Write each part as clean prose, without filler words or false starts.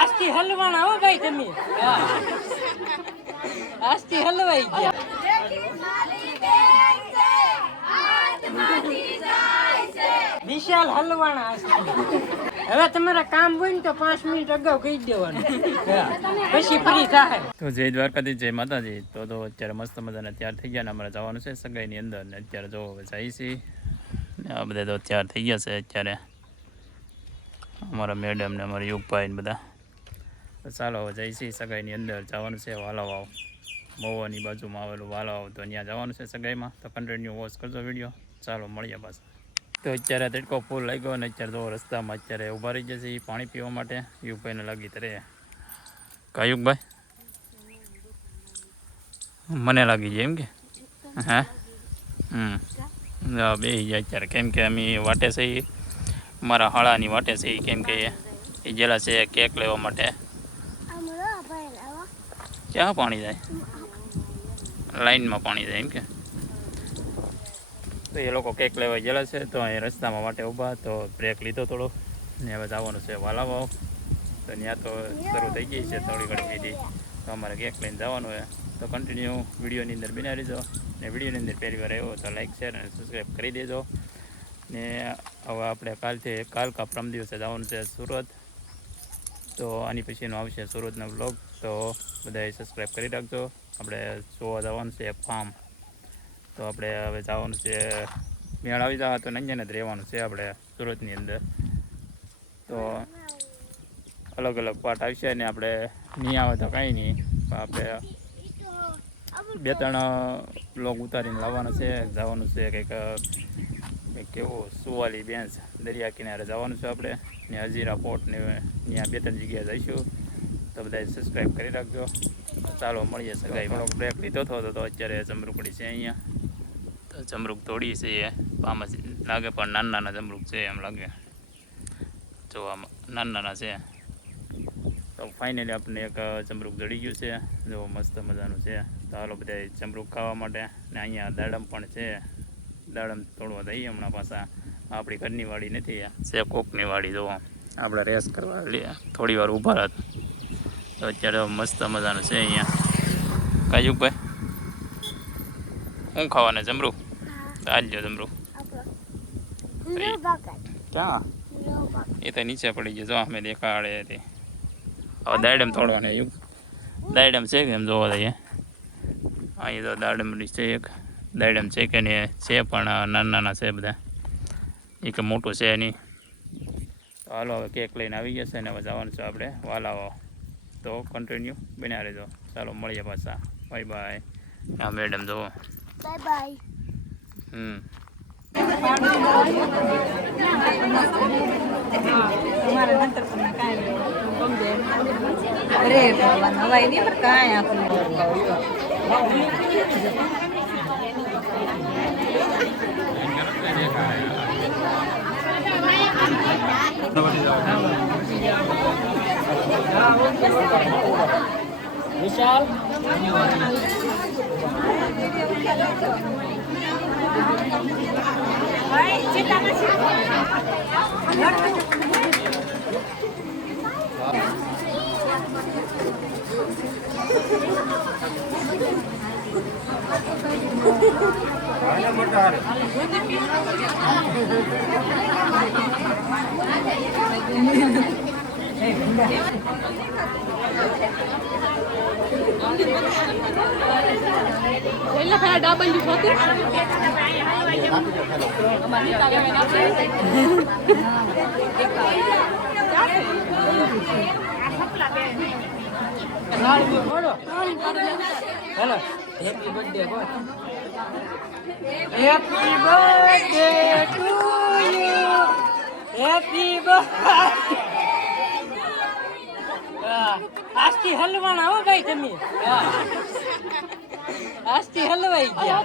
આજથી હલવાના હો ભાઈ તમે. આજથી હલવાઈ ગયા. વિશાલ હલવાના આજથી. હવે તમારા કામ હોય ને તો 5 મિનિટ અગાઉ કહી દેવાનું, પછી ફ્રી થાય. તો જય દ્વારકાધીશ, જય માતાજી. તો અત્યારે મસ્ત મજાને તૈયાર થઈ ગયા ને અમારે જવાનું છે સગાઈની અંદર ને અત્યારે જો જાય છે ને આ બધા તો તૈયાર થઈ ગયા છે અત્યારે અમારા મેડમ ને અમારા યુગભાઈ ને બધા. તો ચાલો હવે જાય છે સગાઈની અંદર જવાનું છે વાલાવાવ, મહુવાની બાજુમાં આવેલું વાલાવાવ. તો ત્યાં જવાનું છે સગાઈમાં. તો કન્ટિન્યુ વોચ કરજો વિડીયો. ચાલો મળીએ પાછા. તો અત્યારે તડકો ફૂલ લાગ્યો અને અત્યારે તો રસ્તામાં અત્યારે ઊભા રહી જશે પાણી પીવા માટે. યુગભાઈને લાગી તરે કા યુગભાઈ? મને લાગી જાય એમ કે હા બે જાય અત્યારે, કેમ કે અમે વાટે છે મારા હાળાની વાટે છે, કેમ કે એ ગયેલા છે કેક લેવા માટે. ક્યાં પાણી જાય? લાઈનમાં પાણી જાય એમ કે. તો એ લોકો કેક લેવા ગયેલા છે તો અહીં રસ્તામાં માટે ઊભા. તો બ્રેક લીધો થોડો ને હવે જવાનું છે વાલાવાવ. તો ત્યાં તો શરૂ થઈ ગઈ છે થોડી ઘણી વિધિ. તો અમારે કેક લઈને જવાનું હોય. તો કન્ટિન્યુ વિડીયોની અંદર બના રહેજો ને વિડીયોની અંદર પહેલી વાર આવ્યો તો લાઈક શેર અને સબસ્ક્રાઈબ કરી દેજો. ને હવે આપણે કાલ કા પ્રમ દિવસે જવાનું છે સુરત. તો આની પછીનો આવશે સુરતનો બ્લોગ. તો બધાએ સબસ્ક્રાઈબ કરી રાખજો. આપણે જોવા જવાનું છે ફાર્મ. તો આપણે હવે જવાનું છે, મેળ આવી જવા તો નંજન જ રહેવાનું છે આપણે સુરતની અંદર. તો અલગ અલગ પાર્ટ આવશે ને આપણે નહીં આવે તો કાંઈ નહીં, આપણે 2-3 બ્લોગ ઉતારીને લાવવાના છે. જવાનું છે કંઈક કેવું સુવાલી બેન્ચ દરિયા કિનારે જવાનું છે આપણે ને હજીરા પોર્ટ ને ત્યાં 2-3 જગ્યાએ જઈશું. તો બધાએ સબસ્ક્રાઈબ કરી રાખજો. ચાલો મળીએ સગાઈ. થોડોક બ્રેક લીધો હતો તો અત્યારે જમરૂકડી છે અહીંયા. તો જમરૂક તોડી છે એ આમ જ લાગે પણ નાના જમરૂક છે એમ લાગે. જો આમાં નાના છે. તો ફાઇનલી આપણને એક જમરૂક જડી ગયું છે. જો મસ્ત મજાનું છે. તો હાલો બધા જમરૂક ખાવા માટે. ને અહીંયા દાડમ પણ છે. દાડમ તોડવા દઈએ હમણાં પાછા. આપણી ઘરની વાડી નથી, છે કોકની વાડી. જો આપણે રેસ કરવા થોડી વાર ઊભા રહ્યા. તો અત્યારે મસ્ત મજાનું છે અહીંયા. કાયુભાઈ શું ખાવાના જમરૂક? ચાલજો જમરૂક. ક્યાં? એ તો નીચે પડી ગયો. જો અમે દેખાડે હતી. હવે દાડમ તોડવાના યુગ. દાડમ છે કે એમ જોવા દઈએ. અહીં તો દાડમ છે એક. દાડમ છે કે નહીં છે પણ નાના છે બધા. એ કે મોટું છે નહીં. તો હાલો હવે કેક લઈને આવી ગયા છે ને હવે જવાનું છે આપણે વાલાવાવ. તો કન્ટિન્યુ બન્યા રહેજો. ચાલો મળીએ પાછા. Bye bye. હા મેડમ જુઓ. Bye bye. Vishal hello happy birthday બોલ. Happy birthday to you. Happy birthday. આજથી હલવાના હો ભાઈ તમે. આજથી હલવાઈ ગયા.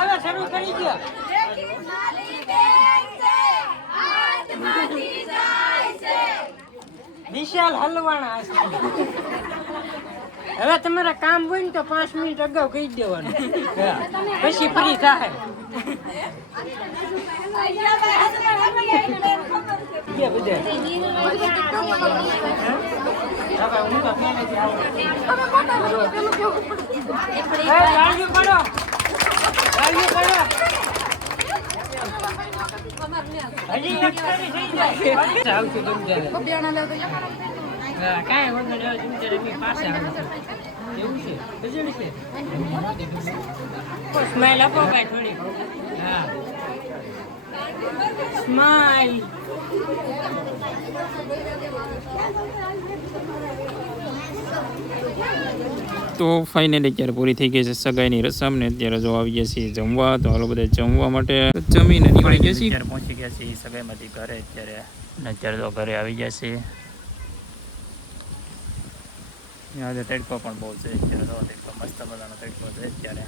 હવે શરૂ કરી ગયો. વિશાલ હલવાના આજથી. હવે તમારા કામ હોય ને તો 5 મિનિટ અગાઉ કહી દેવાનું, પછી ફ્રી થાય. કે બધે હા હું તો પહેલેથી આવું ગાડીઓ કાઢો હજી એક કરી થઈ જાય આવશું તમે ત્યારે હા કાંઈ વાંધો નહીં હવે તમે ત્યારે એમની પાસે આવે એવું છે બજેટ છે સ્માઈલ આપો કાંઈ થોડી હા સ્માઈલ તો ફાઇનલી અત્યારે પૂરી થઈ ગઈ છે સગાઈની રસમ ને અત્યારે જો આવી ગયા છીએ જમવા તો હાલો બધા જમવા માટે જમીને નીકળી ગયા છીએ અત્યારે પહોંચી ગયા છીએ સગાઈમાંથી ઘરે અત્યારે તો ઘરે આવી ગયા છીએ આજે તડકો પણ બહુ છે અત્યારે તો તડકો મસ્ત મજાનો તડકો છે અત્યારે